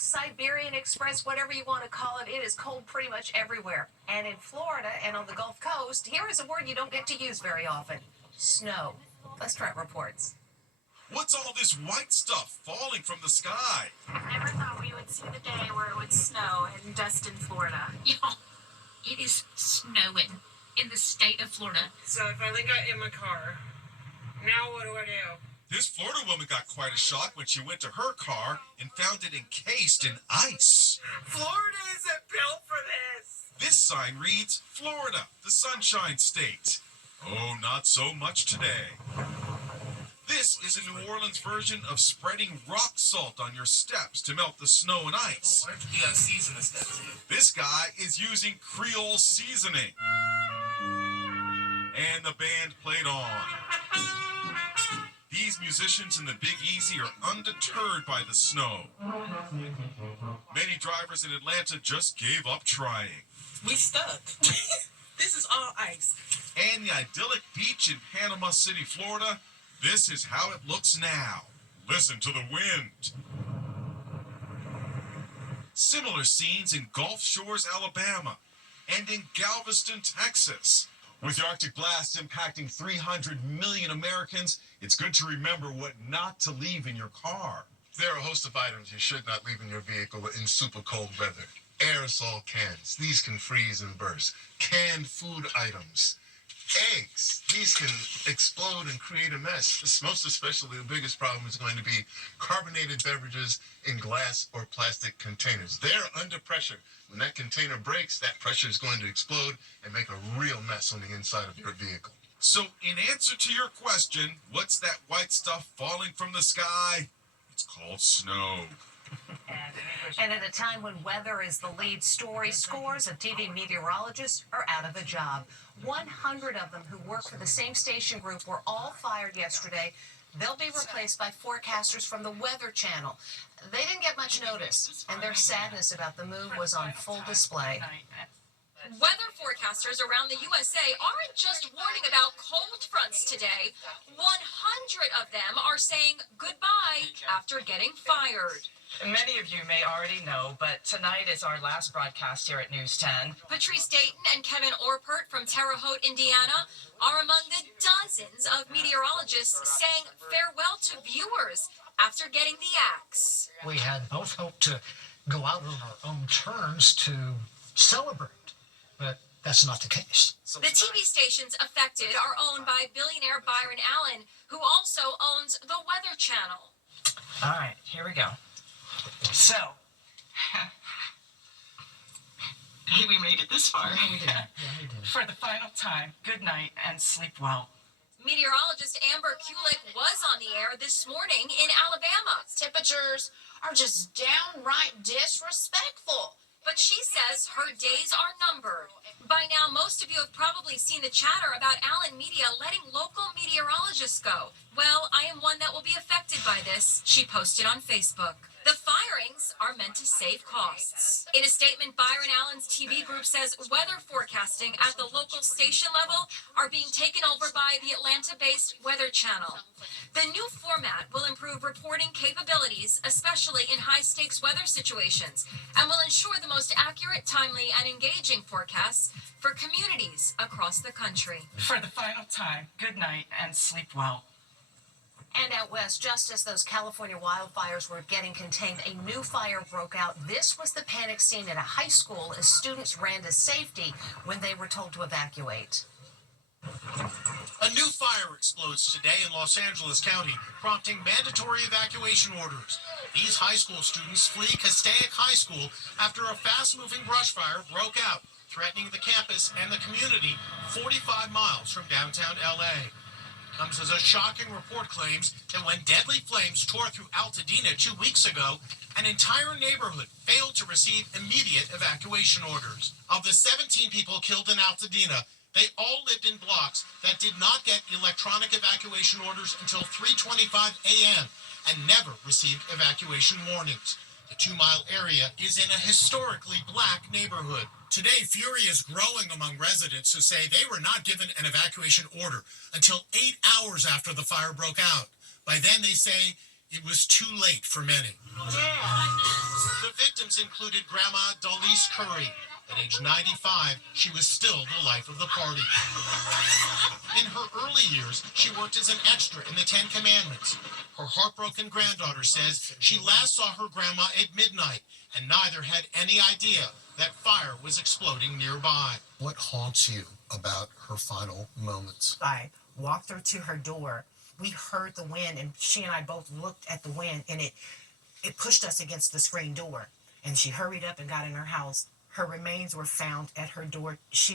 Siberian Express, whatever you want to call it, it is cold pretty much everywhere. And in Florida and on the Gulf Coast, here is a word you don't get to use very often: snow. Lestrat reports. What's all this white stuff falling from the sky? I never thought we would see the day where it would snow and dust in Florida. Yeah, it is snowing in the state of Florida. So I finally got in my car. Now what do I do? This Florida woman got quite a shock when she went to her car and found it encased in ice. Florida isn't built for this. This sign reads, Florida, the Sunshine State. Oh, not so much today. This is a New Orleans version of spreading rock salt on your steps to melt the snow and ice. This guy is using Creole seasoning. And the band played on. These musicians in the Big Easy are undeterred by the snow. Many drivers in Atlanta just gave up trying. We stuck. This is all ice. And the idyllic beach in Panama City, Florida, this is how it looks now. Listen to the wind. Similar scenes in Gulf Shores, Alabama, and in Galveston, Texas. With the Arctic blast impacting 300 million Americans, it's good to remember what not to leave in your car. There are a host of items you should not leave in your vehicle in super cold weather. Aerosol cans. These can freeze and burst. Canned food items. Eggs. These can explode and create a mess. Most especially, the biggest problem is going to be carbonated beverages in glass or plastic containers. They're under pressure. When that container breaks, that pressure is going to explode and make a real mess on the inside of your vehicle. So, in answer to your question, what's that white stuff falling from the sky? It's called snow. And at a time when weather is the lead story, scores of TV meteorologists are out of a job. 100 of them who work for the same station group were all fired yesterday. They'll be replaced by forecasters from the Weather Channel. They didn't get much notice, and their sadness about the move was on full display. Weather forecasters around the USA aren't just warning about cold fronts today. 100 of them are saying goodbye after getting fired. Many of you may already know, but tonight is our last broadcast here at News 10. Patrice Dayton and Kevin Orpert from Terre Haute, Indiana, are among the dozens of meteorologists saying farewell to viewers after getting the axe. We had both hoped to go out on our own terms to celebrate, but that's not the case. The TV stations affected are owned by billionaire Byron Allen, who also owns the Weather Channel. All right, here we go. So, hey, we made it this far. Yeah, we did. For the final time, good night and sleep well. Meteorologist Amber Kulik was on the air this morning in Alabama. Temperatures are just downright disrespectful. But she says her days are numbered. By now, most of you have probably seen the chatter about Allen Media letting local meteorologists go. Well, I am one that will be affected by this, she posted on Facebook. The firings are meant to save costs. In a statement, Byron Allen's TV group says weather forecasting at the local station level are being taken over by the Atlanta-based Weather Channel. The new format will improve reporting capabilities, especially in high-stakes weather situations, and will ensure the most accurate, timely, and engaging forecasts for communities across the country. For the final time, good night and sleep well. And out west, just as those California wildfires were getting contained, a new fire broke out. This was the panic scene at a high school as students ran to safety when they were told to evacuate. A new fire explodes today in Los Angeles County, prompting mandatory evacuation orders. These high school students flee Castaic High School after a fast-moving brush fire broke out, threatening the campus and the community 45 miles from downtown L.A. Comes as a shocking report claims that when deadly flames tore through Altadena 2 weeks ago, an entire neighborhood failed to receive immediate evacuation orders. Of the 17 people killed in Altadena, they all lived in blocks that did not get electronic evacuation orders until 3:25 a.m. and never received evacuation warnings. The 2-mile area is in a historically black neighborhood. Today, fury is growing among residents who say they were not given an evacuation order until 8 hours after the fire broke out. By then, they say it was too late for many. The victims included Grandma Dolise Curry. At age 95, she was still the life of the party. In her early years, she worked as an extra in the Ten Commandments. Her heartbroken granddaughter says she last saw her grandma at midnight, and neither had any idea that fire was exploding nearby. What haunts you about her final moments? I walked her to her door. We heard the wind, and she and I both looked at the wind, and it pushed us against the screen door. And she hurried up and got in her house. Her remains were found at her door. She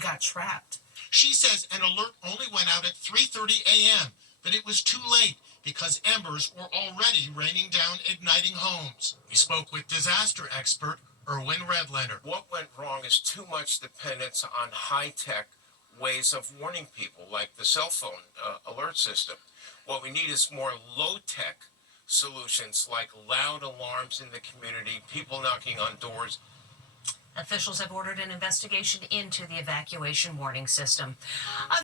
got trapped. She says an alert only went out at 3:30 a.m., but it was too late because embers were already raining down, igniting homes. We spoke with disaster expert Erwin Redlener. What went wrong is too much dependence on high-tech ways of warning people, like the cell phone alert system. What we need is more low-tech solutions, like loud alarms in the community, people knocking on doors. Officials have ordered an investigation into the evacuation warning system.